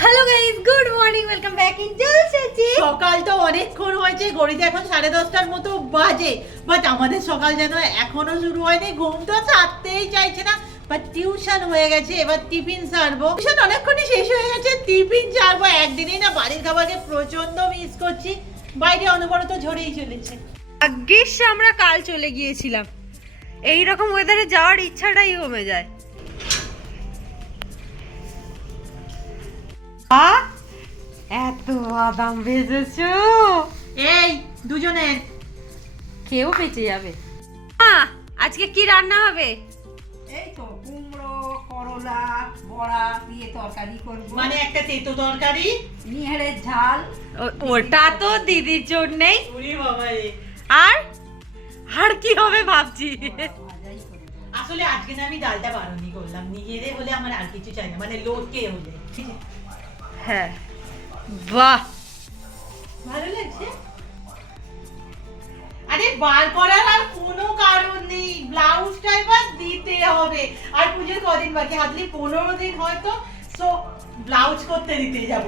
Hello guys, good morning, welcome back in জলসাজি। সকাল তো অনেকক্ষণ হয়েছে, ঘড়িতে এখন 10:30টার মতো বাজে, বাট আমাদের সকাল যেন এখনো শুরু হয়নি। ঘুম তো ছাড়তেই চাইছে না, বাট টিউশন হয়ে গেছে, এবার টিফিন সারবো। টিউশন অনেকক্ষণই শেষ হয়ে গেছে, টিফিন সারবো। একদিনেই না বাড়ির খাবারকে প্রচন্ড মিস করছি, বাইরে অনবরত ঝরেই চলেছে। ভাগ্যিস আমরা কাল চলে গিয়েছিলাম, এই রকম ওয়েদারে যাওয়ার ইচ্ছাটাই কমে যায়। এত বাদাম ভেজেছো, এই দুজনের কেউ বেঁচে যাবে। আজকে কি রান্না হবে? এই তো কুমড়ো করলা বড়া দিয়ে তরকারি করব, মানে একটা তেতো তরকারি, নিহারের ঝাল। ওটা তো দিদির জন্যই। ওরে বাবা রে। আর আর কি হবে ভাবছি। ভাজাই করে দেবো। আসলে আজকে না আমি ডালটা বারণই করলাম, নিজেরে হলে আমার আর কিছু চাই না, মানে লোককে হলে। হ্যাঁ, বাহ, ভালো লাগছে। আরে বার করার আর কোনো কারণ নেই, ব্লাউজটা এবার দিতে হবে। আর পুজোর কদিন বাকি, হাতলি 15 দিন হয়তো, সো ব্লাউজ করতে দিতে যাব।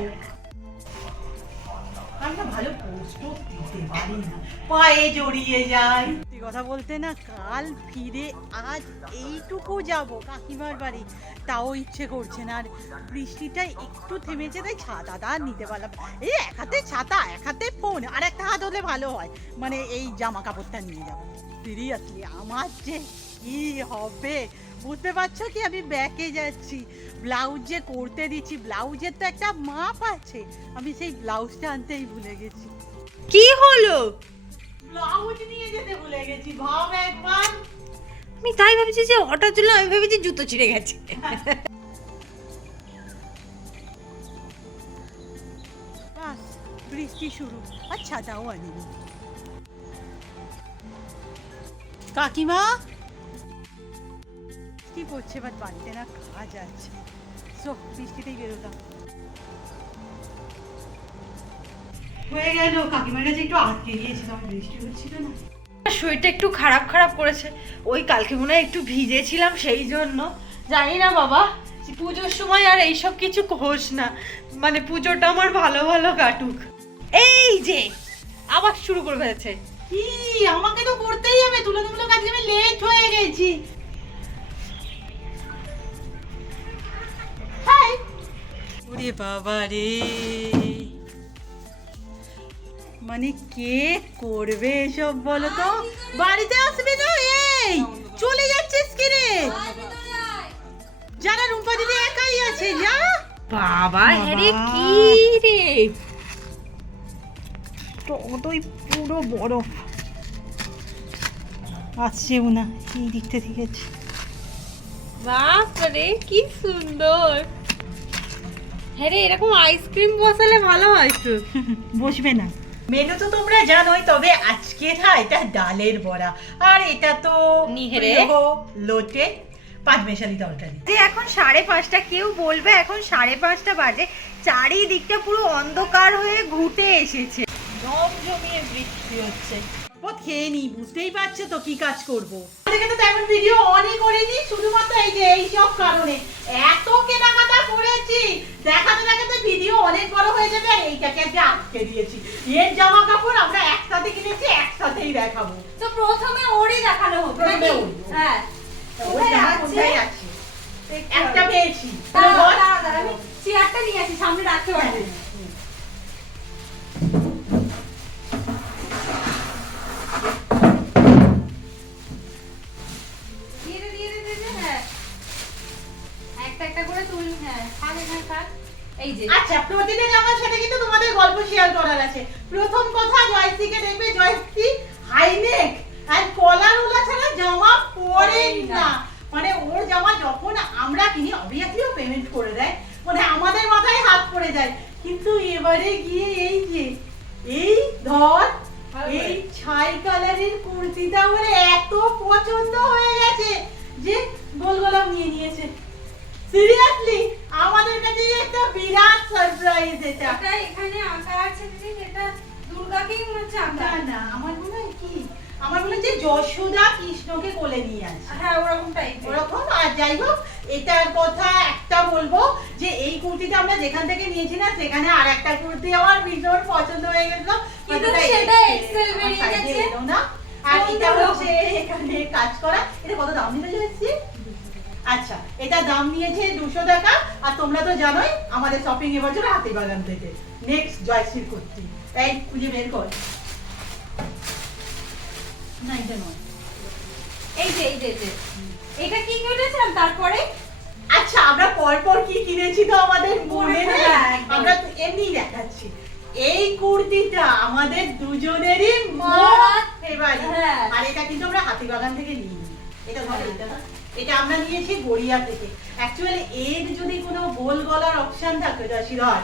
আমি না ভালো পোস্টও দিতে পারি না, পায়ে জড়িয়ে যায়। সত্যি কথা বলতে না, কাল ফিরে আজ এইটুকু যাব কাকিমার বাড়ি, তাও ইচ্ছে করছে না। আর বৃষ্টিটা একটু থেমেছে, তাই ছাতাটা আর নিতে পারলাম না। এই এক হাতে ছাতা, এক হাতে ফোন, আর একটা হাত হলে ভালো হয়, মানে এই জামা কাপড়টা নিয়ে যাবো। সিরিয়াসলি আমার যে কি হবে বুঝতে পারছো কি? আমি ব্যাকে যাচ্ছি, ব্লাউজ যে করতে দিচ্ছি, ব্লাউজের তো একটা মাপ আছে, আমি সেই ব্লাউজটা আনতেই ভুলে গেছি। কি হলো? ব্লাউজ নিয়ে যেতে ভুলে গেছি, ভাব একবার। আমি তাই ভাবছি যে হঠাৎ চলে, আমি ভেবেছি জুতো ছিঁড়ে গেছে। বাস বৃষ্টি শুরু, আর ছাতাও আনিনি। কাকিমা কি পড়ছে, বাট বাড়িতে না কাজ আছে, সো বৃষ্টিতেই বেরোলাম। হয়ে গেল, কাকিমার কাছে একটু আটকে গিয়েছিলাম, বৃষ্টি হচ্ছিল না। শরীরটা একটু খারাপ খারাপ করেছে, ওই কালকে মনে হয় একটু ভিজেছিলাম সেই জন্য। জানি না বাবা, পুজোর সময় আর এইসব কিছু হোস না, মানে পুজোটা আমার ভালো ভালো কাটুক। এই যে আবার শুরু করে ফেলেছে। কি, আমাকে তো করতেই হবে, তুলনামূলক আজকে আমি লেট হয়ে গেছি। হাই, ওরে বাবা রে, মানে কে করবে এসব বলো তো? বাড়িতে আসবে না, এই চলে যাচ্ছিস কি রে? যারা রুম্পা দিদি একাই আছে, যা। বাবা হ্যারে কি রে, ওই পুরো বরফ আসছেও না, এই দিকটা ঠিক আছে। বাপরে কি সুন্দর। হ্যাঁ রে, এরকম আইসক্রিম বসালে ভালো হয় তো। বসবে না। মেনু তো তোমরা জানোই, তবে আজকে এটা ডালের বড়া, আর এটা তো নিহেরে। লোটে পাঁচমেশালি তরকারি। যে এখন 5:30, কেউ বলবে এখন 5:30 বাজে, চারিদিকটা পুরো অন্ধকার হয়ে ঘুটে এসেছে, জমজমিয়ে বৃষ্টি হচ্ছে। ও খেয়ে নি, বুঝতেই পারছো তো কি কাজ করবো। দেখে তো তেমন ভিডিও অনই করিনি, শুধুমাত্র এই যে এইসব কারণে এত কেনাকাটা করেছি, দেখাতে দেখাতে ভিডিও অনেক বড় হয়ে যাবে, আর এইটাকে আজকে আটকে দিয়েছি। এর জামা কাপড় আমরা একসাথে কিনেছি, একসাথেই দেখাবো। তো প্রথমে ওরই দেখানো হবে প্রথমে নাকি? ওর। হ্যাঁ, ওর জামা কোথায় আছে? একটা পেয়েছি। আমি চেয়ারটা নিয়ে আসি, সামনে রাখতে পারবো। ধীরে ধীরে ধীরে, হ্যাঁ একটা একটা করে তুল। হ্যাঁ, থাক এখানে থাক। এই যে আচ্ছা, প্রতিদিন আমার সাথে কিন্তু তোমাদের গল্প শেয়ার করার আছে। প্রথম কথা, জয়শ্রীকে দেখবে, জয়শ্রী হাইনেক আর কলার ওলা ছাড়া জামা পরেন না। মানে ওর জামা যখন আমরা কিনি, অবভিয়াসলি ও পেমেন্ট করে দেয়, মানে আমাদের মাথায় হাত পড়ে যায়। কিন্তু এবারে গিয়ে এই ধর এই ছাই কালারের কুর্তিটা ওর এত পছন্দ হয়ে গেছে যে গোল গোলাম নিয়ে নিয়েছে। সিরিয়াসলি আমাদের কাছে একটা বিরাট সারপ্রাইজ এটা। এটা এখানে আঁকা আছে দিদি, এটা দুর্গাকেই মনে হচ্ছে আঁকা। না না, আমার মনে হয় কি, আমার মনে হচ্ছে যশোদা কৃষ্ণকে কোলে নিয়ে আছে, হ্যাঁ ওরকম টাইপ। ওরকম। আর যাই হোক, এটার কথা একটা বলবো, যে এই কুর্তিটা আমরা যেখান থেকে নিয়েছি না সেখানে আর একটা কুর্তি আমার ভীষণ পছন্দ হয়ে গেল, কিন্তু সেটা এক্সেল বেরিয়ে গেছে না। আর এটা হচ্ছে এখানে কাজ করা, এটা কত দাম নিতে চলেছি? আচ্ছা, এটা দাম নিয়েছে 200 টাকা। আর তোমরা তো জানোই আমাদের শপিং এবছর হাতিবাগান থেকে। নেক্সট জয়শ্রীর কুর্তি, তাই খুঁজে বের কর। না এটা নয়, এই যে এটা কি কিনেছিলাম তারপরে? আচ্ছা আমরা পরপর কি কিনেছি তো আমাদের মনে নেই, হ্যাঁ, একদম। আমরা তো এমনিই দেখাচ্ছি। এই কুর্তিটা আমাদের দুজনেরই মারাত্মক ফেভারিট। হ্যাঁ। আর এটা কিন্তু আমরা হাতিবাগান থেকে নিইনি, এটা ধরো এটা না, এটা আমরা নিয়েছি গড়িয়া থেকে। অ্যাকচুয়ালি এর যদি কোনো গোল গলার অপশন থাকতো যশিরর,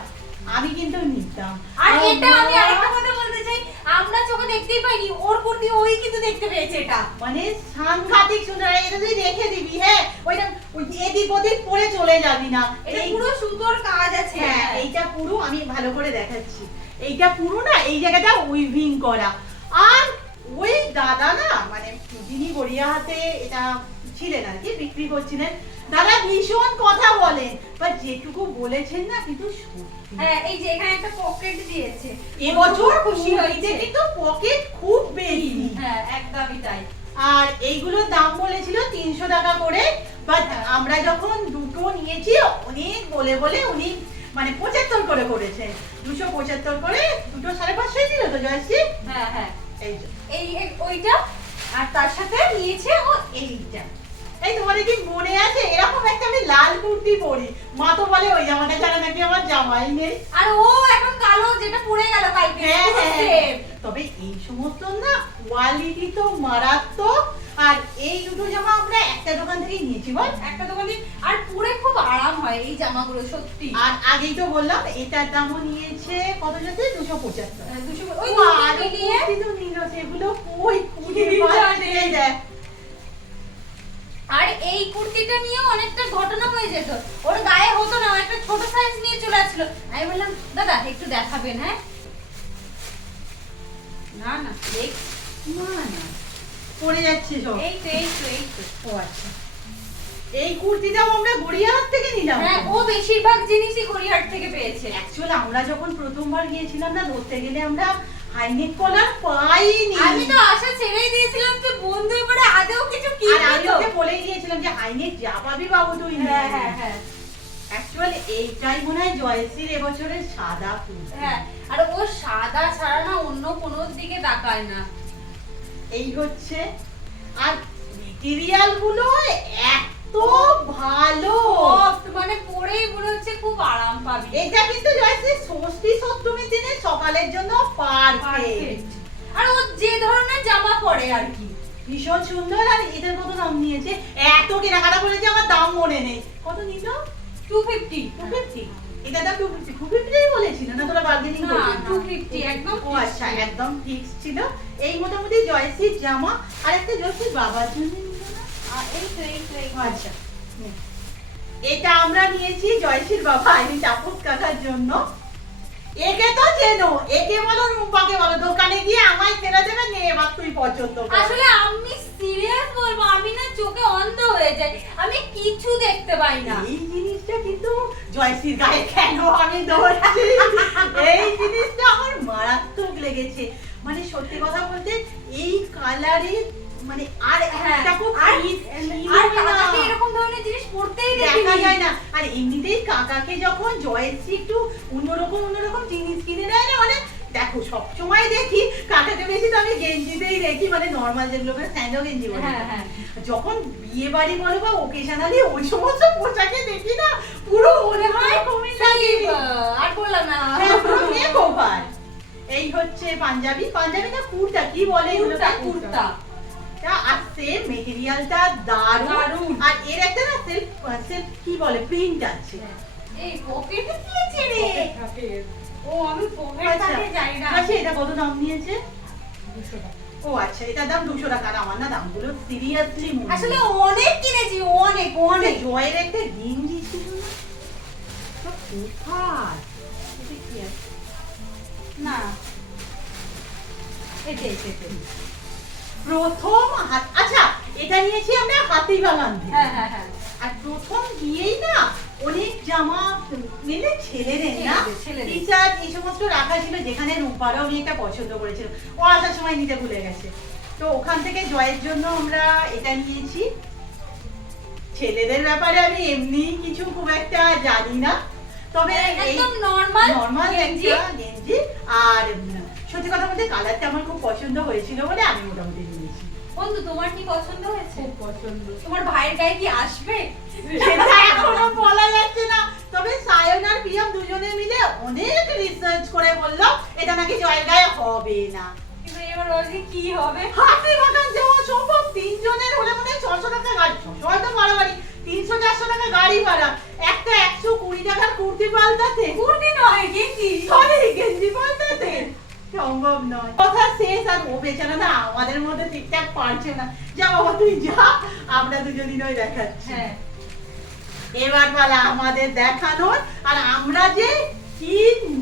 আমি কিন্তু নিতাম। আর এটা আমি আরেকটা কথা বলতে চাই, আমরা চোখে দেখতেই পাইনি, ওর কুর্তি ওই কিন্তু দেখতে পেয়েছে এটা। মানে সাংঘাতিক সুন্দর, এটা তুই রেখে দিবি, হ্যাঁ ওইটা ওই এদিক ওদিক পরে চলে যাবি না। এটা এই- পুরো সুন্দর কাজ আছে। হ্যাঁ এইটা পুরো আমি ভালো করে দেখাচ্ছি, এইটা পুরো না এই জায়গাটা উইভিং করা। আর ওই দাদা না মানে যিনি গড়িয়াহাটে এটা ছিলেন আর কি, বিক্রি করছিলেন, দাদা ভীষণ কথা বলেন, বাট যেটুকু বলেছেন না কিন্তু সত্যি। হ্যাঁ এই যে এখানে একটা পকেট দিয়েছে, এবছর খুশি হয়েছে। কিন্তু পকেট খুব বেশি। হ্যাঁ একদমই তাই। আর এইগুলোর দাম বলেছিল 300 টাকা করে, বাট আমরা যখন দুটো নিয়েছি অনেক বলে বলে উনি মানে 75 করে করেছেন। 275 করে দুটো 550 ছিল তো জয়শ্রী। হ্যাঁ এই যে ওইটা, আর তার সাথে নিয়েছে ও এইটা। এই তোমাদের কি মনে আছে এরকম একটা আমি লাল কুর্তি পরি, মা তো বলে ওই জামাটা ছাড়া নাকি আমার জামাই নেই। আর ও এখন কালো যেটা পরে গেল কালকে, হ্যাঁ, পুরো হ্যাঁ। same। তবে এই সমস্ত না কোয়ালিটি তো মারাত্মক। আর এই দুটো জামা আমরা একটা দোকান থেকেই নিয়েছি বল। একটা দোকানে, আর পরে খুব আরাম হয় এই জামাগুলো সত্যি। আর আগেই তো বললাম এটার দামও নিয়েছে কত যাচ্ছে 275। 200 ওই ও, দুটো আরো মিলিয়ে কুর্তি তো নিল, সেগুলো কই খুঁজে কি পাচ্ছি জানে? না। আর এই কুর্তিটা নিয়ে অনেকটা ঘটনা হয়ে যেত, ওর গায়ে হতো না, ও একটা ছোট সাইজ নিয়ে চলে আসলো। আমি বললাম দাদা একটু দেখাবেন, হ্যাঁ না না দেখ, না না পড়ে যাচ্ছে সব। এই তো ও আচ্ছা, এই কুর্তিটাও আমরা গড়িয়াহাট থেকে নিলাম। হ্যাঁ ও বেশিরভাগ জিনিসই গড়িয়াহাট থেকে পেয়েছে। অ্যাকচুয়ালি আমরা যখন প্রথমবার গিয়েছিলাম না ধরতে গেলে আমরা হাইনেক কলার পাইনি। আমি তো আশা ছেড়েই দিয়েছিলাম যে বন্ধু এবারে আদেও কিছু আর কিনবে আমি তো। ওকে বলেই দিয়েছিলাম যে হাইনেক যা পাবি বাবু তুই হ্যাঁ অ্যাকচুয়ালি এইটাই মনে হয় জয়শ্রীর এবছরের সাদা কুর্তি। হ্যাঁ, আর ও সাদা ছাড়া না অন্য কোনো দিকে তাকায় না। এই হচ্ছে, আর মেটেরিয়াল গুলো এত ভালো, সফট, মানে পরেই মনে হচ্ছে খুব আরাম পাবি। এটা কিন্তু জয়শ্রী ষষ্ঠী সপ্তমী দিনে সকালের জন্য পারফেক্ট। আর ও যে ধরনের জামা পরে আর কি ভীষণ সুন্দর। আর এটার কত দাম নিয়েছে, এত কেনাকাটা করেছে আমার দাম মনে নেই, কত নিল? 250। 250। এটা দাম 250, 250 বলেছিল না তোরা বার্গেনিং না করবি? 250 একদম। ও আচ্ছা একদম ফিক্স ছিল। এই মোটামুটি জয়শ্রীর জামা। আর একটা জয়শ্রীর বাবার জন্য নিল না? এই তো ও আচ্ছা, নে। এটা আমরা নিয়েছি জয়শ্রীর বাবা আইনি চাপক কাকার জন্য। একে তো চেনো, একে বলো রুম্পাকে বলো, দোকানে গিয়ে আমায় ফেরা দেবে, নে এবার তুই পছন্দ কর। আসলে আমি সিরিয়াস বলবো, আমি না চোখে অন্ধ হয়ে যাই, আমি কিছু দেখতে পাই না। এই জিনিসটা কিন্তু জয়শ্রীর গায়ে কেন আমি ধরছি, এই জিনিসটা আমার মারাত্মক লেগেছে। মানে সত্যি কথা বলতে এই কালারে মানে আর একটা খুব আর আর কাকাকে এরকম ধরনের জিনিস পরতেই দেখা দেখিনি। যায় না। আর এমনিতেই কাকাকে যখন জয়শ্রী একটু অন্যরকম জিনিস কিনে দেয় না, মানে দেখো সবসময় দেখি কাকাকে বেশি তো আমি গেঞ্জিতেই দেখি, মানে নর্মাল যেগুলোকে স্যান্ডো গেঞ্জি বলে। হ্যাঁ। যখন বিয়ে বাড়ি বলো বা ওকেশনালি ওই সমস্ত পোশাকে দেখি না পুরো মনে হয় আর বললাম না। হ্যাঁ, পুরো মেকওভার। এই হচ্ছে পাঞ্জাবি, পাঞ্জাবি না কুর্তা কি বলে এগুলোকে? কুর্তা। আর সেম মেটেরিয়ালটা দারুণ। আর এর একটা না সেলফ কি বলে প্রিন্ট আছে। এই পকেটে দিয়েছে রে। ও আমি পকেট থাকে জানি না। আচ্ছা এটা কত দাম নিয়েছে? 200 টাকা। ও আচ্ছা এটার দাম 200 টাকা। আর আমার না দামগুলো সিরিয়াসলি আসলে অনেক কিনেছি, অনেক অনেক। জয়ের একটা গেঞ্জি ছিল না, কোথায় এটা কি আছে? না প্রথম আচ্ছা এটা নিয়েছি আমরা হাতিবাগান থেকে। হ্যাঁ। আর প্রথম গিয়েই না অনেক জামা মিলে ছেলেদের না ছেলেদের। টি শার্ট এই সমস্ত রাখা ছিল, যেখানে রূপারও আমি একটা পছন্দ করেছিলাম, ও আসার সময় নিতে ভুলে গেছে। তো ওখান থেকে জয়ের জন্য আমরা এটা নিয়েছি। ছেলেদের ব্যাপারে আমি এমনি কিছু খুব একটা জানি না, তবে একদম নরমাল নরমাল একটা গেঞ্জি। আর সত্যি কথা বলতে কালারটা আমার খুব পছন্দ হয়েছিল বলে আমি মোটামুটি নিয়েছি। বন্ধু তোমার কি পছন্দ হয়েছে? খুব পছন্দ। তোমার ভাইয়ের গায়ে কি আসবে? সেটা এখনো বলা যাচ্ছে না, তবে সায়ন আর প্রিয়ম দুজনে মিলে অনেক রিসার্চ করে বললো এটা নাকি জয়ের গায়ে হবে না। কিন্তু এবার বলছি কি হবে? হাতি বাগান যাওয়া সম্ভব? তিনজনের হলে মনে হয় 600 টাকা গাড়ি, 600 হয়তো বাড়াবাড়ি, 300-400 টাকা গাড়ি ভাড়া, একটা 120 টাকার কুর্তি পাল্টাতে, কুর্তি নয় গেঞ্জি। সরি গেঞ্জি পাল্টাতে সম্ভব নয়। কথা শেষ, আর ও বেচারা না আমাদের মধ্যে ঠিকঠাক পারছে না। যা বাবা তুই যা, আমরা দুজনই নয় দেখাচ্ছি। হ্যাঁ এবার পালা আমাদের দেখানোর, আর আমরা যে কি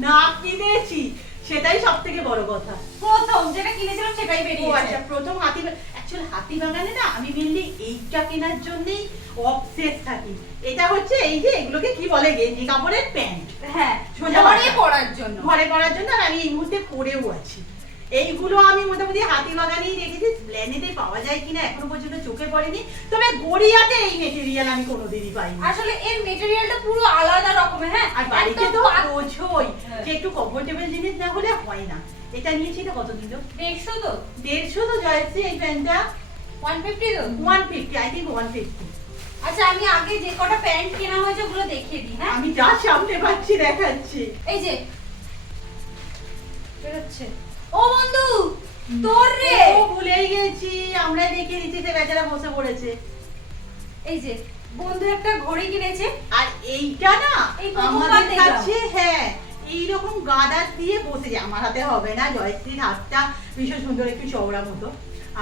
না কিনেছি সেটাই সব থেকে বড় কথা। প্রথম যেটা কিনেছিলাম সেটাই ও বেরিয়েছে। আচ্ছা, প্রথম অ্যাকচুয়ালি হাতিবাগানে না আমি মেনলি এইটা কেনার জন্যই অবসেস থাকি। এটা হচ্ছে এই যে এগুলোকে কি বলে, গেঞ্জি কাপড়ের প্যান্ট, হ্যাঁ সোজা ঘরে কথা। পড়ার জন্য। ঘরে পরার জন্য, আর আমি এই মুহূর্তে পরেও আছি। এইগুলো আমি মোটামুটি হাতিবাগানেই রেখেছি, প্ল্যানেটে পাওয়া যায় কিনা এখনো পর্যন্ত চোখে পড়েনি, তবে গড়িয়াতে এই মেটেরিয়াল আমি কোনোদিনই পাইনি। আসলে এর মেটেরিয়ালটা পুরো আলাদা রকমের। হ্যাঁ আর বাড়িতে একদম তো পাত- বোঝোই হ্যাঁ। যে একটু কমফোর্টেবল জিনিস না হলে হয় না। এটা নিয়েছি তো কত দিল? 150 তো 150 তো জয়শ্রী। এই প্যান্টটা 150 তো 150, আই থিঙ্ক 150। আচ্ছা আমি আগে যে কটা প্যান্ট কেনা হয়েছে ওগুলো দেখিয়ে দিই। হ্যাঁ আমি যা সামনে পাচ্ছি দেখাচ্ছি। এই যে বেরোচ্ছে। ও বন্ধু তোর রে, ও ভুলেই গেছি, আমরা দেখিয়ে দিচ্ছি, সে বেচারা বসে পড়েছে। এই যে বন্ধু একটা ঘড়ি কিনেছে। আর এইটা না এই প্রথমবার আমাদের দেখলাম। কাছে, হ্যাঁ এইরকম গাদা দিয়ে বসে যায়। আমার হাতে হবে না, জয়শ্রীর হাতটা ভীষণ সুন্দর একটু চওড়া মতো,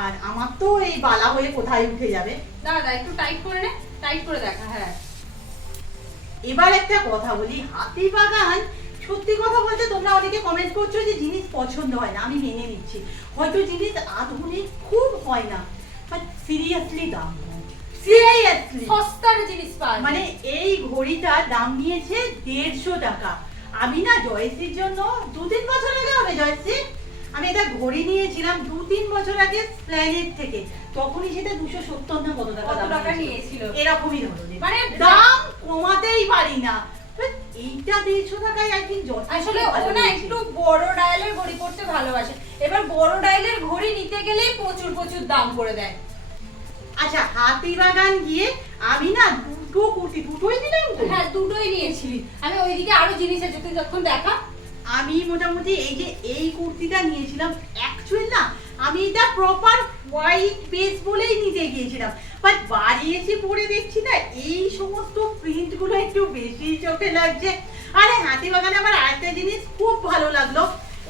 আর আমার তো এই বালা হয়ে কোথায় উঠে যাবে। দাদা একটু টাইট করে নে, টাইট করে দেখা। হ্যাঁ এবার একটা কথা বলি, হাতিবাগান সত্যি কথা বলতে তোমরা অনেকে কমেন্ট করছো যে জিনিস পছন্দ হয় না, আমি মেনে নিচ্ছি, হয়তো জিনিস আধুনিক খুব হয় না, বাট সিরিয়াসলি দাম কম, সিরিয়াসলি সস্তার জিনিস পাওয়া মানে এই ঘড়িটার দাম নিয়েছে 150 টাকা। আমি না জয়শ্রীর জন্য 2-3 বছর আগে হবে জয়শ্রী, আমি একটা ঘড়ি নিয়েছিলাম 2-3 বছর আগে প্ল্যানেট থেকে, তখনই সেটা 270 না কত টাকা কত দাম টাকা নিয়েছিল। নিয়েছিল? এরকমই ধরনের মানে দাম কমাতেই পারি না, but এইটা 150 টাকায় আই থিঙ্ক আসলে ও না একটু বড় ডায়ালের ঘড়ি পরতে ভালোবাসে। এবার বড় ডায়ালের ঘড়ি নিতে গেলেই প্রচুর প্রচুর দাম করে দেয়। আচ্ছা হাতিবাগান গিয়ে আমি না দুটো কুর্তি, দুটোই নিলাম তো। হ্যাঁ দুটোই নিয়েছিলি। আমি ওইদিকে আরো জিনিস আছে, তুই যখন দেখা। আমি মোটামুটি এই যে এই কুর্তিটা নিয়েছিলাম, অ্যাকচুয়ালি না আমি এটা প্রপার হোয়াইট বেস বলেই নিতে গিয়েছিলাম, বাট বাড়ি এসে পরে দেখছি না এই সমস্ত প্রিন্ট গুলো একটু বেশি চোখে লাগছে। আরে হাতিবাগানে আমার আরেকটা জিনিস খুব ভালো লাগলো,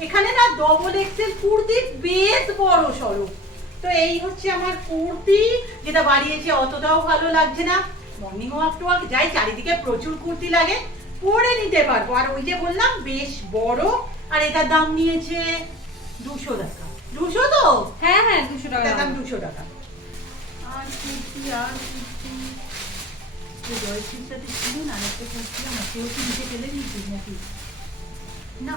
এখানে না ডবল এক্সেল কুর্তি বেশ বড় সড়ো। তো এই হচ্ছে আমার কুর্তি, যেটা বাড়ি এসে অতটাও ভালো লাগছে না, মর্নিং ওয়াক টোয়াক যাই চারিদিকে প্রচুর কুর্তি লাগে, পরে নিতে পারবো। আর ওই যে বললাম বেশ বড়, আর এটার দাম নিয়েছে 200 টাকা। 200 তো? হ্যাঁ হ্যাঁ 200 টাকা এটার দাম দাম। 200 টাকা। আর কুর্তি, আর কুর্তি যে জয়শ্রীর সাথে ছিল না, আরেকটা কুর্তি আমার, কেউ কি নিচে ফেলে দিয়েছিস নাকি? না,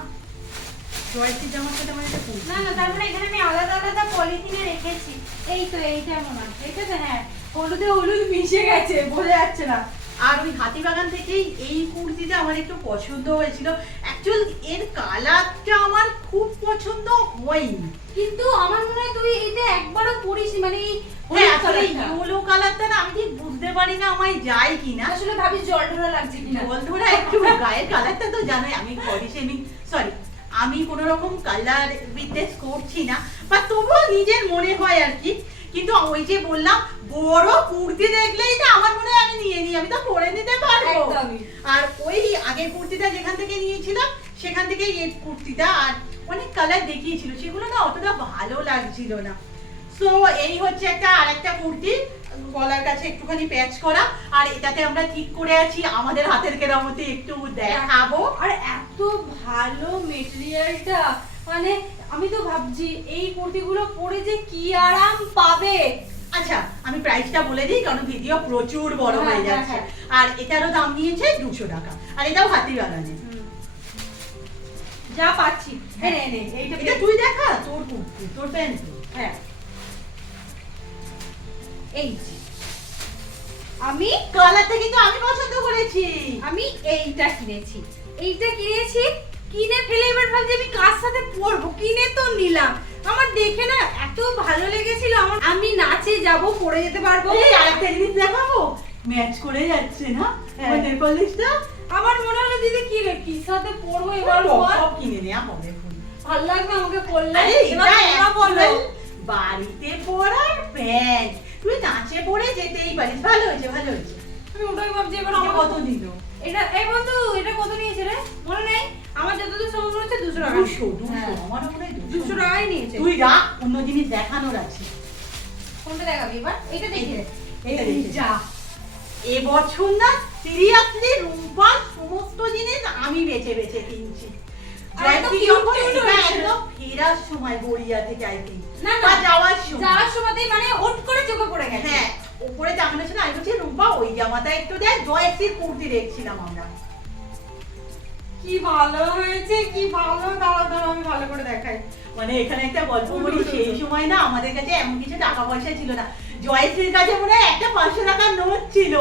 জয়শ্রীর জামার সাথে আমার একটা কুর্তি। না না তারপরে এখানে আমি আলাদা আলাদা পলিথিনে রেখেছি। এই তো এইটা মনে হয়, এটা তো হ্যাঁ হলুদে হলুদ মিশে গেছে, বোঝা যাচ্ছে না। আর ওই হাতিবাগান থেকেই এই কুর্তিটা আমার একটু পছন্দ হয়েছিল, অ্যাকচুয়ালি এর কালারটা আমার খুব পছন্দ হয়নি। কিন্তু আমার মনে হয় তুই এটা একবারও পরিস, মানে এই হ্যাঁ হলুদ আসলে কালারটা। ইয়েলো কালারটা না আমি ঠিক বুঝতে পারি না আমায় যায় কিনা। আসলে ভাবি জল ঢোলা লাগছে কিনা। জল ধরা একটু গায়ের কালারটা তো জানোই, আমি বডি শেমিং সরি আমি কোনো রকম কালার বিদ্বেষ করছি না, বা তবুও নিজের মনে হয় আর কি। কিন্তু ওই যে বললাম বড় কুর্তি দেখলেই না আমার মনে হয় আমি নিয়ে নিই, আমি তো পরে নিতে পারবো। একদমই। আর ওই আগের কুর্তিটা যেখান থেকে নিয়েছিলাম সেখান থেকে এই কুর্তিটা, আর অনেক কালার দেখিয়েছিল, সেগুলো না অতটা ভালো লাগছিল না। সো এই হচ্ছে একটা আরেকটা কুর্তি, গলার কাছে একটুখানি প্যাচ করা, আর এটাতে আমরা ঠিক করে আছি আমাদের হাতের কেরামতি একটু দেখাবো। আর এত ভালো মেটেরিয়ালটা, মানে আমি তো ভাবছি এই কুর্তিগুলো পরে যে কি আরাম পাবে। আচ্ছা আমি প্রাইসটা বলে দিই কারণ ভিডিও প্রচুর বড় হ্যাঁ, হয়ে হ্যাঁ, যাচ্ছে। হ্যাঁ। আর এটারও দাম নিয়েছে 200 টাকা, আর এটাও হাতিবাগানে। যা পাচ্ছি এনে এনে এইটা এটা তুই দেখা, তোর কুর্তি, তোর প্যান্ট। হ্যাঁ এই যে আমি কালারটা কিন্তু আমি পছন্দ করেছি। আমি এইটা কিনেছি কিনে ফেলে এবার ভাবছি আমি কার সাথে পরবো, কিনে তো নিলাম। আমার দেখে না এত ভালো লেগেছিল, আমি নাচে যাব পরে যেতে পারবো। এই আরেকটা জিনিস দেখাবো, ম্যাচ করে যাচ্ছে না হ্যাঁ। নেল পলিশটা। আমার মনে হলো দিদি কি রে কি সাথে পরবো এবার বল। সব কিনে নেওয়া হবে এখন। ভালো লাগবে আমাকে পরলে। আরে এবার এটা তোমরা বলো। actual বাড়িতে পরার প্যান্ট, তুই নাচে পরে যেতেই পারিস। ভালো হয়েছে, ভালো হয়েছে। আমি ওটাই ভাবছি এবার এটা আমার কত দিল? এটা এই বন্ধু এটা কত নিয়েছে রে মনে নেই, আমার যতদূর সময় মনে হচ্ছে 200 টাকা। 200 হ্যাঁ। আমারও মনে হয় 200 টাকাই নিয়েছে। তুই রাখ, অন্য জিনিস দেখানোর আছে। কোনটা দেখাবি এবার? এটা দেখে রে। এটা দেখে। যা এবছর না সিরিয়াসলি রুম্পার সমস্ত জিনিস আমি বেছে বেছে কিনছি। আর এত জয়শ্রী cute যখন cute এটা হয়েছে। একদম ফেরার সময় গড়িয়া থেকে I think, না বা না যাওয়ার সময়। যাওয়ার সময়তেই মানে হুট করে চোখে পড়ে গেছে। হ্যাঁ, উপরে জামাটা ছিল, আমি বলছি রুম্পা ওই জামাটা একটু দেখ, জয়শ্রীর কুর্তি দেখছিলাম আমরা। কি ভালো হয়েছে, কি ভালো। দাঁড়াও দাঁড়াও আমি ভালো করে দেখাই। মানে এখানে একটা গল্প বলি, সেই সময় না আমাদের কাছে এমন কিছু টাকা পয়সা ছিল না। জয়শ্রীর কাছে মনে হয় একটা 500 টাকার নোট ছিল।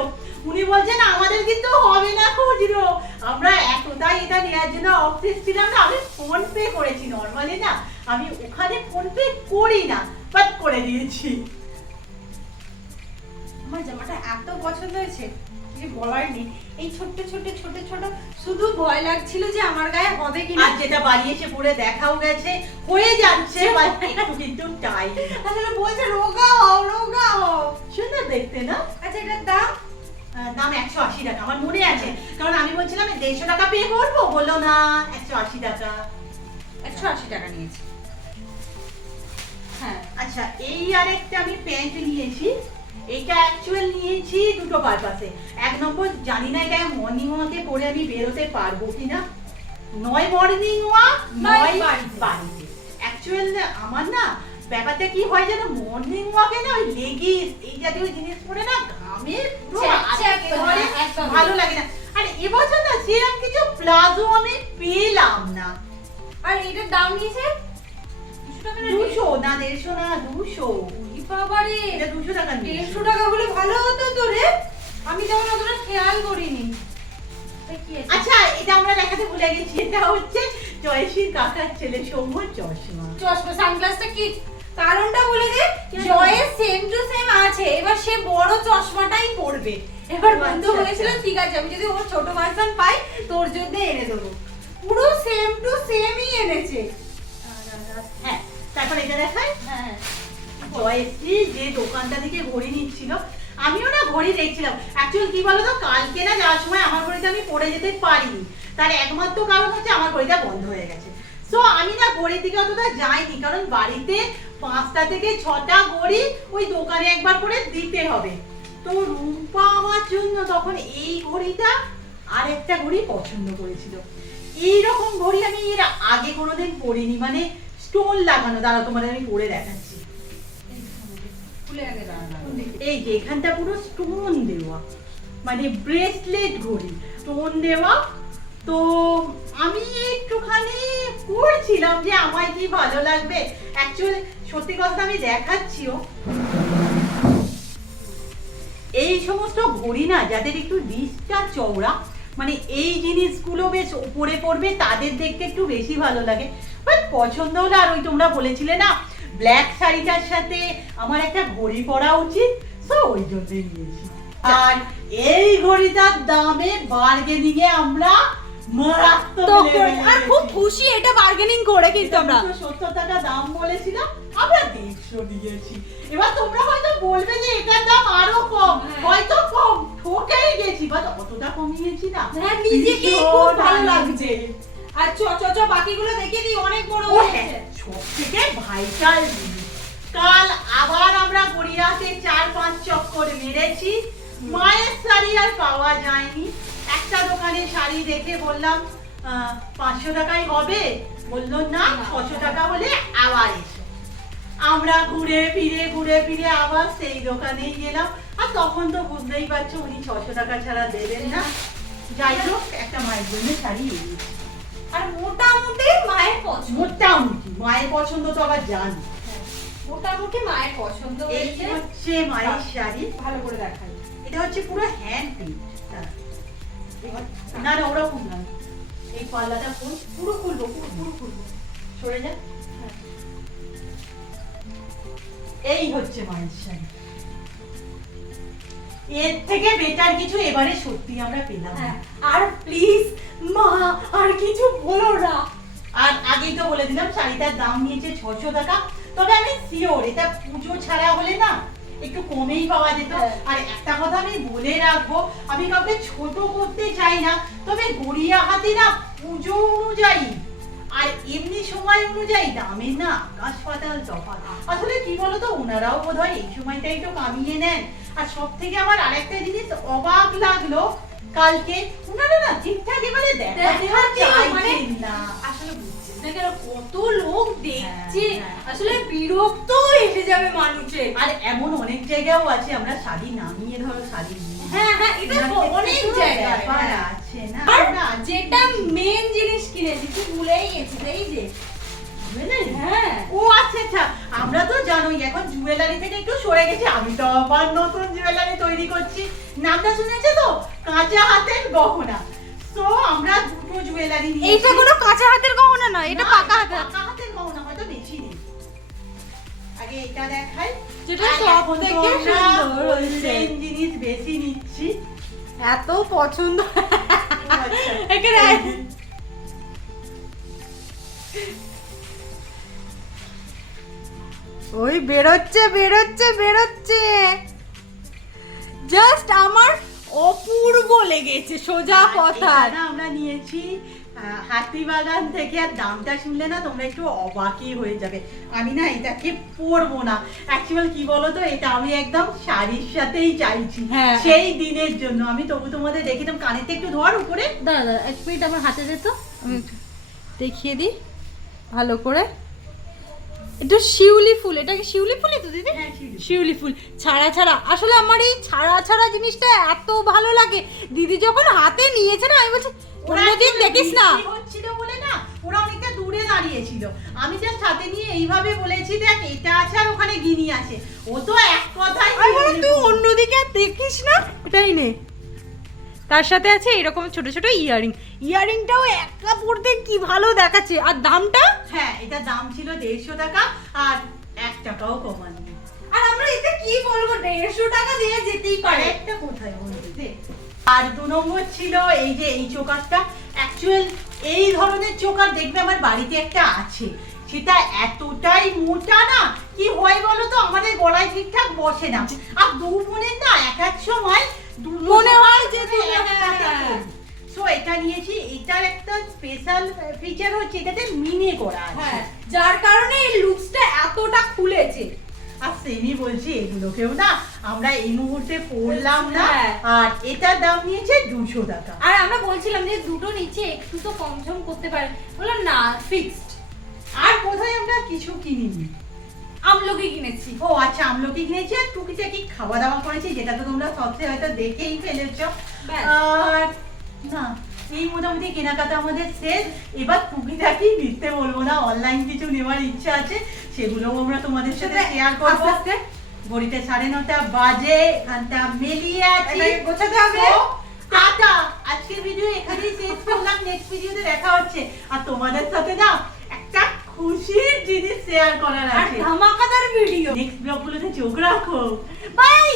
উনি বলছেন আমাদের কিন্তু হবে না খুচরো। আমরা এতটাই এটা নেওয়ার জন্য অবসেস ছিলাম না, আমি ফোন পে করেছি। নর্মালি না আমি ওখানে ফোন পে করি না, বাট করে দিয়েছি। আমার জামাটা এত পছন্দ হয়েছে যে বলার নেই। এই ছোট্ট ছোট্ট ছোট ছোট শুধু ভয় লাগছিল যে আমার গায়ে হবে কিনা। আর যেটা বাড়ি এসে পরে দেখাও গেছে, হয়ে যাচ্ছে, বাট একটু কিন্তু টাইম। আসলে বলছে রোগা হও রোগা হও। সুন্দর দেখতে না? আচ্ছা এটার দাম? দাম 180 টাকা, আমার মনে আছে। কারণ আমি বলছিলাম 150 টাকা পে করবো, বললো না 180 টাকা। 180 টাকা নিয়েছে। হ্যাঁ আচ্ছা এই আরেকটা আমি প্যান্ট নিয়েছি। এটা অ্যাকচুয়াল নিয়েছি দুটো পারপাসে। এক নম্বর, জানি না এটা মর্নিং ওয়াকে পরে আমি বেরোতে পারবো কিনা। নয় মর্নিং ওয়াক, নয় বাড়িতে। অ্যাকচুয়াল আমার না ব্যাপারটা কি হয় যেন, মর্নিং ওয়াকে না ওই লেগিস এই জাতীয় জিনিস পরে না ঘামে পুরো চ্যাপ চ্যাপ একেবারে করে, একদম। ভালো লাগে না। আর এবছর না সেরকম কিছু প্লাজো আমি পেলাম না। আর এটার দাম নিয়েছে 200 টাকা না 200 না 150 না 200। ওই বাবারে এটা 200 টাকা নিয়েছে। 150 টাকা হলে ভালো হতো তো রে। আমি তেমন অতটা খেয়াল করিনি। এটা কি আছে? আচ্ছা এটা আমরা দেখাতে ভুলে গেছি, এটা হচ্ছে জয়শ্রীর কাকার ছেলে সৌম্যর চশমা। চশমা সানগ্লাসটা কি কারণটা বলে দে। কেন? জয়ের সেম টু সেম আছে, এবার সে বড় চশমাটাই পরবে। এবার বন্ধু আচ্ছা, বলেছিল আচ্ছা। ঠিক আছে আমি যদি ওর ছোট ভার্সন পাই তোর জন্য এনে দেবো। পুরো সেম টু সেমই এনেছে। হ্যাঁ, তারপর এটা দেখাই। হ্যাঁ জয়শ্রী যে দোকানটা থেকে ঘড়ি নিচ্ছিল, আমিও না ঘড়ি দেখছিলাম। অ্যাকচুয়ালি কি বলতো, কালকে না যাওয়ার সময় আমার ঘড়িটা আমি পরে যেতে পারিনি। তার একমাত্র কারণ হচ্ছে আমার ঘড়িটা বন্ধ হয়ে গেছে। সো আমি না ঘড়ির দিকে অতটা যাইনি, কারণ বাড়িতে 5টা থেকে 6টা ঘড়ি ওই দোকানে একবার করে দিতে হবে। তো রুম্পা আমার জন্য তখন এই ঘড়িটা আর একটা ঘড়ি পছন্দ করেছিল। এইরকম ঘড়ি আমি এর আগে কোনোদিন পরিনি, মানে স্টোন লাগানো। দাঁড়াও তোমাদের আমি পরে দেখাচ্ছি। খুলে আগে দাঁড়া। এই যে এখানটা পুরো স্টোন দেওয়া, মানে ব্রেসলেট ঘড়ি স্টোন দেওয়া। তো আমি একটুখানি করছিলাম যে আমায় কি ভালো লাগবে। অ্যাকচুয়ালি সত্যি কথা আমি দেখাচ্ছিও, এই সমস্ত ঘড়ি না যাদের একটু রিস্টটা চওড়া, মানে এই জিনিসগুলো বেশ উপরে পড়বে, তাদের দেখতে একটু বেশি ভালো লাগে। বাট পছন্দ হলো। আর ওই তোমরা বলেছিলে না ব্ল্যাক শাড়িটার সাথে আমার একটা ঘড়ি পরা উচিত, সো ওই জন্যই নিয়েছি। আর এই ঘড়িটার দামে বার্গেনিং এ আমরা মারাত্মক তো level এ আর খুব গেছি। খুশি এটা বার্গেনিং করে কিন্তু আমরা। 270 টাকা দাম বলেছিলাম, আমরা 150 দিয়েছি। এবার তোমরা হয়তো বলবে যে এটার দাম আরো কম, হ্যাঁ। হয়তো কম, ঠকেই গেছি, বাট অতটা কমিয়েছি না। হ্যাঁ নিজেকেই খুব ভীষণ ভালো আনন্দ। লাগছে। আর চ চ চ বাকিগুলো দেখে দিই অনেক বড় ও হয়েছে। হ্যাঁ, সব থেকে ভাইটাল জিনিস, কাল আবার আমরা গড়িয়াতে 4-5 চক্কর মেরেছি। মায়ের শাড়ি আর পাওয়া যায়নি। একটা দোকানে শাড়ি দেখে বললাম 500 টাকায় হবে, বললো না 600 টাকা হলে আবার এসো। আমরা ঘুরে ফিরে আবার সেই দোকানেই গেলাম। আর তখন তো বুঝতেই পারছো উনি 600 টাকা ছাড়া দেবেন না। যাই হোক একটা মায়ের জন্য শাড়ি এনেছি। আর মোটামুটি মায়ের পছন্দ, মোটামুটি মায়ের পছন্দ তো আবার জানি। মোটামুটি মায়ের পছন্দ এই হয়েছে। হচ্ছে মায়ের শাড়ি। ভালো করে দেখাই। এটা হচ্ছে পুরো হ্যান্ড প্রিন্ট। না না ওরকম না, এই পাল্লাটা পুরো খুলবো, পুরো খুলবো। সরে যা। এই হচ্ছে মায়ের শাড়ি। এর থেকে বেটার কিছু এবারে সত্যি আমরা পেলাম না। আর প্লিজ মা আর কিছু বলো না। আর আগেই তো বলে দিলাম শাড়িটার দাম নিয়েছে 600 টাকা। তবে আমি শিওর এটা পুজো ছাড়া হলে না একটু কমেই পাওয়া যেত। আর একটা কথা আমি বলে রাখবো, আমি কাউকে ছোট করতে চাই না, তবে গড়িয়াহাটে না পুজো অনুযায়ী আর এমনি সময় অনুযায়ী দামের না আকাশ পাতাল তফাৎ। আসলে কি বলতো, ওনারাও বোধহয় এই সময়টা একটু কামিয়ে নেন। আর সব থেকে আমার আরেকটা জিনিস অবাক লাগলো, কালকে ওনারা না ঠিকঠাক এবারে দেখাতেও চাইছেন না। আসলে বুঝছেন না কেন, কত লোক দেখছে, হ্যাঁ। আসলে বিরক্ত এসে যাবে মানুষের। আর এমন অনেক জায়গাও আছে আমরা শাড়ি নামিয়ে ধরো শাড়ি নিই। হ্যাঁ হ্যাঁ, এটা অনেক জায়গায় ব্যাপার হ্যাঁ। আছে না। আর আমরা যেটা মেন জিনিস কিনেছি তুই ভুলেই গেছিস, এই যে জুয়েলারি। হ্যাঁ ও আচ্ছা আচ্ছা, আমরা তো জানোই এখন জুয়েলারি থেকে একটু সরে গেছি। আমি তো আবার নতুন জুয়েলারি তৈরি করছি। নামটা শুনেছে তো, কাঁচা হাতের গহনা। তো আমরা দুটো জুয়েলারি নিয়েছি। এইটা কোনো কাঁচা হাতের গহনা না, এটা না, পাকা হাতের। পাকা হাতের গহনা, হয়তো বেশি নেই। আগে এটা দেখাই, যেটা আর সব এখন তো থেকে আমরা সুন্দর হচ্ছে। golden জিনিস বেশি নিচ্ছি। এত পছন্দ। আচ্ছা। এখানে আয়। ওই বেরোচ্ছে জাস্ট আমার অপূর্ব লেগেছে, সোজা কথা। এটা না আমরা নিয়েছি হাতিবাগান থেকে। আর দামটা শুনলে না তোমরা একটু অবাকই হয়ে যাবে। আমি না এটাকে পরবো না, অ্যাকচুয়াল কি বলতো, এটা আমি একদম শাড়ির সাথেই চাইছি হ্যাঁ। সেই দিনের জন্য। আমি তবু তোমাদের দেখিতাম, কানেতে একটু ধর উপরে। দাদা এক মিনিট আমার হাতে দে তো, আমি একটু দেখিয়ে দিই ভালো করে। এটা শিউলি ফুল, এটা কি শিউলি ফুলই তো দিদি? হ্যাঁ, শিউলি। শিউলি ফুল ছাড়া। আসলে আমার এই ছাড়া জিনিসটা এত ভালো লাগে। দিদি যখন হাতে নিয়েছে না, আমি বলছি অন্যদিন দেখিস না। বৃষ্টি হচ্ছিল বলে না ওরা অনেকটা দূরে দাঁড়িয়েছিল। আমি জাস্ট হাতে নিয়ে এইভাবে বলেছি দেখ এটা আছে আর ওখানে গিনি আছে। ও তো এক কথাই আমি বললাম তুই অন্যদিকে আর দেখিস না, এটাই নে। তার সাথে আছে এরকম ছোট ছোট ইয়ারিংটাও একা পড়তে কি ভালো দেখাচ্ছে। আর দামটা হ্যাঁ, এটা দাম ছিল 150 টাকা আর 1 টাকাও কমাননি। আর আমরা এতে কি বলবো, 150 টাকা দিয়ে যেতেই আর পারে। একটা কোথায় বলতে। আর 2 নম্বর ছিল এই যে এই চোকারটা। অ্যাকচুয়াল এই ধরনের চোকার দেখবে আমার বাড়িতে একটা আছে, সেটা এতটাই মোটা না কি হয় বলো তো, আমাদের গলায় ঠিকঠাক বসে না। আর দু বোনের না এক সময় মনে হয় যে সো এটা নিয়েছি। এটার একটা স্পেশাল ফিচার হচ্ছে এটাতে মিনে করা আছে। হ্যাঁ, যার কারণে এই লুকসটা এতটা খুলেছে। আর সেমি বলছি এগুলোকেও না আমরা এই মুহূর্তে পড়লাম না। হ্যাঁ। আর এটার দাম নিয়েছে 200 টাকা। আর আমরা বলছিলাম যে দুটো নিচে একটু তো কম সম করতে পারেন, বললাম না ফিক্সড। আর কোথায় আমরা কিছু কিনিনি। আমলকি কিনেছি। ও আচ্ছা, আমলকি কিনেছি আর টুকিটাকি খাওয়া দাওয়া করেছি, যেটা তো তোমরা সবচেয়ে হয়তো দেখেই ফেলেছো। ব্যাস। আর না, এই মোটামুটি কেনাকাটা আমাদের শেষ। এবার টুকিটাকি নিতে বলবো না, অনলাইন কিছু নেওয়ার ইচ্ছা আছে, সেগুলোও আমরা তোমাদের সাথে শেয়ার করবো। আস্তে ঘড়িতে 9:30 বাজে, এখানটা মেলিয়ে আছি, এবার গোছাতে হবে। So, tata. আজকের ভিডিও এখানেই শেষ করলাম, নেক্সট ভিডিওতে দেখা হচ্ছে। আর তোমাদের সাথে না একটা খুশির জিনিস শেয়ার করার আর আছে। ধামাকাদার ভিডিও। নেক্সট ব্লগগুলোতে চোখ রাখো। বাই।